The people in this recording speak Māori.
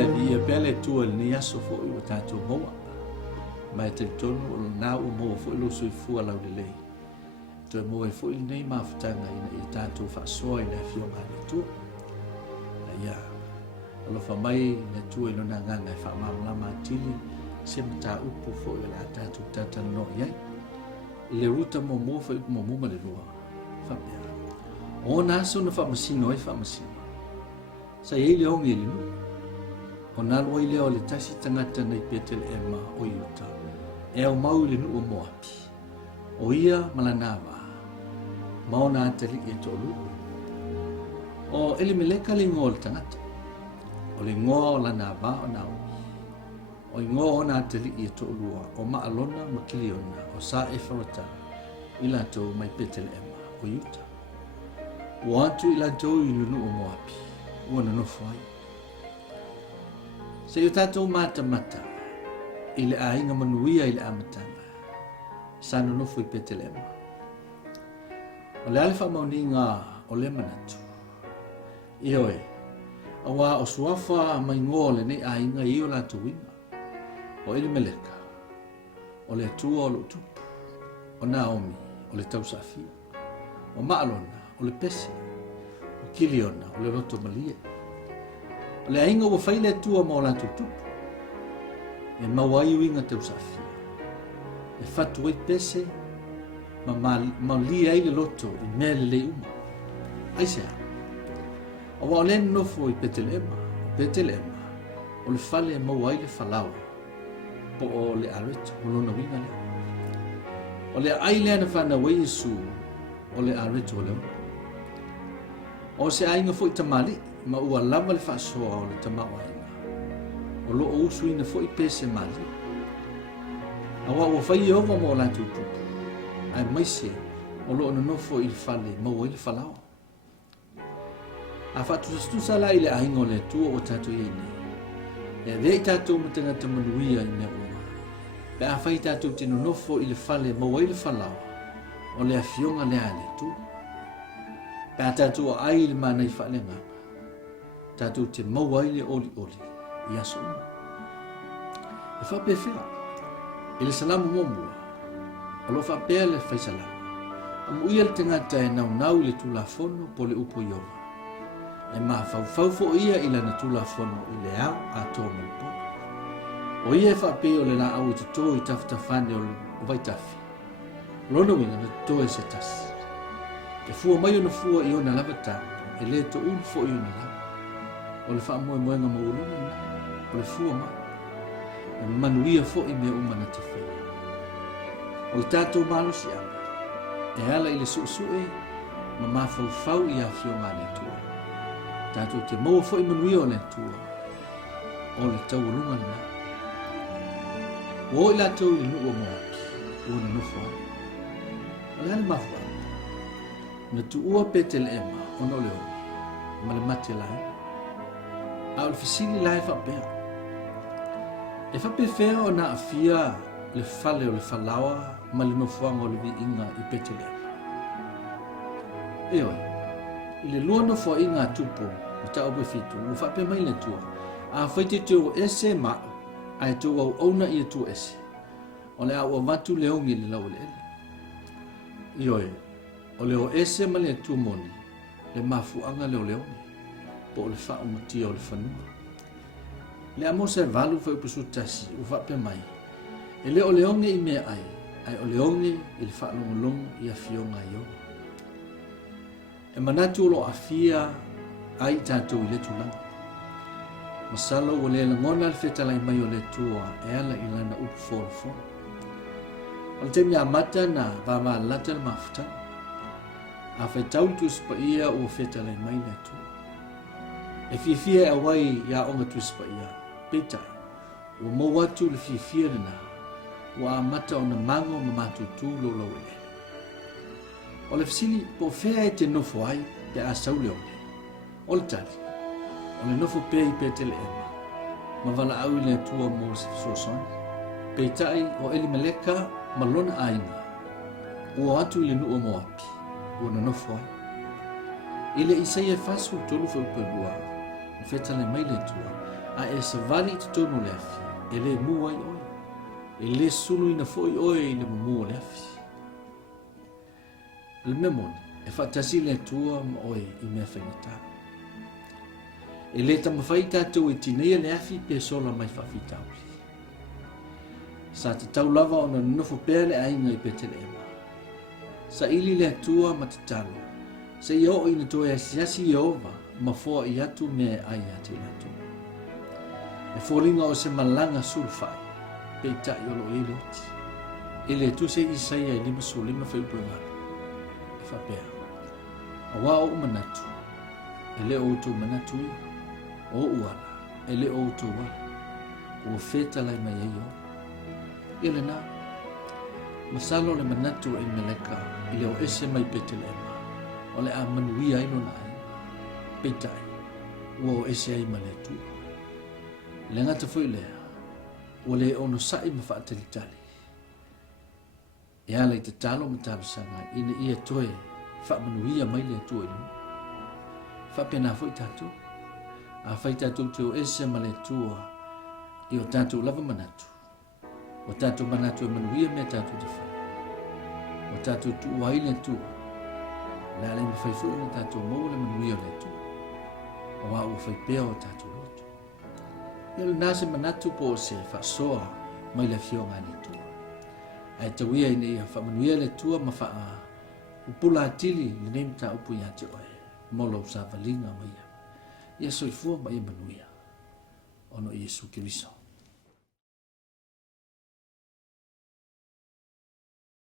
ia pele tua ni aso fo i tatou moa. Mai te tonu o na o moa fo i lo sui fua lau le lei. Toi moa fo i nei mafutanga ina i tatou whaasoa i le fionga le tua. Ia, alo fa mai le tua i lona nganga i whaamamlama atili se mata upo fo i la tatou tatano iai. Le ruta mo mo fo i mo muma le lua. Whapea. O na aso na whaamasino ai whaamasino. Sa iei le ongi le nu. O nā lua i leo le tasi tangata nei Petele Ema o Iuta. E au mau le nu o Moapi. O ia malanawa. Mao nā atali i tolu. O Elimeleka le ngō le tangata. O le ngō o lana wā o nā umi. O i ngō o nā atali i tolua. O maalona makiliona. O sa e whawata. I lato mai Petele Ema o Iuta. O atu i lato i lunu o Moapi. Ua na nofo ai. Se i tatou mata i le ainga manuia i le amatanga. Sa na nofo i Petele Ema. O le ale whamauninga o le manatu. I oe, awa o suafa mai ngōle nei ainga i o lato winga. O Elimeleka, o le atua o lo tupu. O Naomi, o le tausafia. O maalona, o le pese. O Kiliona, o le roto malie. O le ainga ua whaile atua mo la tutupu. E mawai winga tausafia. E fatu ai pese, ma lia ai le loto i mea le uma. Aisea. O wa ole nofo i Petele Ema. Petele Ema. O le fale e mawai le falawa. Po o le areto, o lona winga leo. O le aile ana whana wei Yesu, o le areto o leo. O se ainga fo i tamali, ma ua lava le whaasoa o le tamawa inga. O lo o usu ina fo i pese mali. Awa ua whai ova mo la tutupu. Ai maise, o lo ono nofo i le fale, maua i le falao. A whatusastusa la i le ainga o le tua o tato i nei. E rei tato matanga tamanuia i mea uma. Pe a whai tato tino nofo i le fale, maua i le falao. O le afionga le ale tua. Pe a tato ai le mana i whale ngaka. Tato te maua i le oli oli. I aso uma. E whape whira. I le salamu momua. O lo whapea le whaisala. Amu ia le tangata e nau i le tulafono po le upo iova. E maa fau ia i lana tulafono i le au a tō maupo. O ia e whapea o le la au i tuto i tafutafane o vaitafi. Lono winga na tuto e se tasi. E fua mai o na fua i o na lava tātu. E le to ulu fo i o na lava. O le wha moe moenga maulunga na. O le fua mai. E manuia fo i mea umana te whea. O le tātou malo si ama. E ala i le suusue, ma mafau i a fio ngane tua. Tātou te maua fo i manuia o le tua. O le tau ulunga na. O i lātou i nuu o Moapi. O na nufo ai. O le hale mafu ai. Na tu ua Petele Ema o no leo. Ma le mate lai. A o le fisili lai whapea. E whape whea o na afia le fale o le falawa ma le nofuanga o le vi inga i Petele Ema. E oi, i le lua nofua inga tupu o ta ope fitu, u whape mai le tua. A whaite te o ese ma a e tu au auna i e tu ese. O le au avatu leongi le lau le ele. I oi, o le o ese ma le tu moni, le mafuanga leo leongi, po o le wha umutia o le whanua. Le amosa e valu wha upusu tasi, u whape mai. E le o leonge i mea ai o leonge i le whaanongolongo i a fionga i o. E manatu lo a fia ai tātou i le tulanga. Masalo o le langona le whetalai mai o le tua e ala i lana upu fōrofo. O le temi a mata na vama lata le mafuta. A whaitau tuspa ia o whetalai mai le tua. E fia e awai ia onga tuspa ia. Petai. O mo watu le fia na. Wa mata o na mango ma matutu lo lo ele. O le fisili po fea e te nofo ai pe a saule o le. O le tali. O le nofo pe i Petele Ema. Ma vala au le tua mo so son. Pe tai o Elimeleka ma lona ainga. O atu i le nu o Moapi. O na nofo ai. Ile Isaia fasu tolu fe upelua. O fetale mai le tua. a e se vali te tonu le afi, e le mua i oi, e le sunu ina fo i oi i le mua le afi. Le memoni, e whaatasi le tua ma oi i mea whainata. E le tamawhai tātou e tinea le afi pe sola mai whawhitauri. Sa te tau lava o na nofo pēr le ainga i petele ema. Sa ili le tua ma te talo, se i o ina toi asiasi Jehova ma fua i atu mea ai ati latu. E fōringa o se malanga sulfai, pe i tai olo e loti. E le tu se Isaia i lima so lima whaipuenga. E whapea. A wā o manatu, e le o tu manatu i, o uala, e le o tu wala, o feta lai mai e yo. E le nā, masalo le manatu e meleka, i le o ese mai petele ema, o le a manuia ino na ai, peitai, ua o ese ai maletu. Le ngata fui lea, o le ono sai ma whaatali tali. E ala i te talo ma talo sanga, ina ia toe, wha manuia mai le tua inu. Wha pena fui tatu, a whai tatu te o ese ma le tua, i o tatu lava manatu. O tatu manatu e manuia mea tatu te whai. O tatu tu wai le tua, le ale ma whai fui na tatu mou le manuia le tua. O wa u whai pea o tatu lotu. Ia le nase manatu po se whaasoa mai le fionga ni tua. Ai tawia ina ia whamanuia le tua ma wha upula atili le nemta upu ia te oe. Molo sa valinga mai ia. Ia soifua mai manuia. Ono Iesu Kiriso.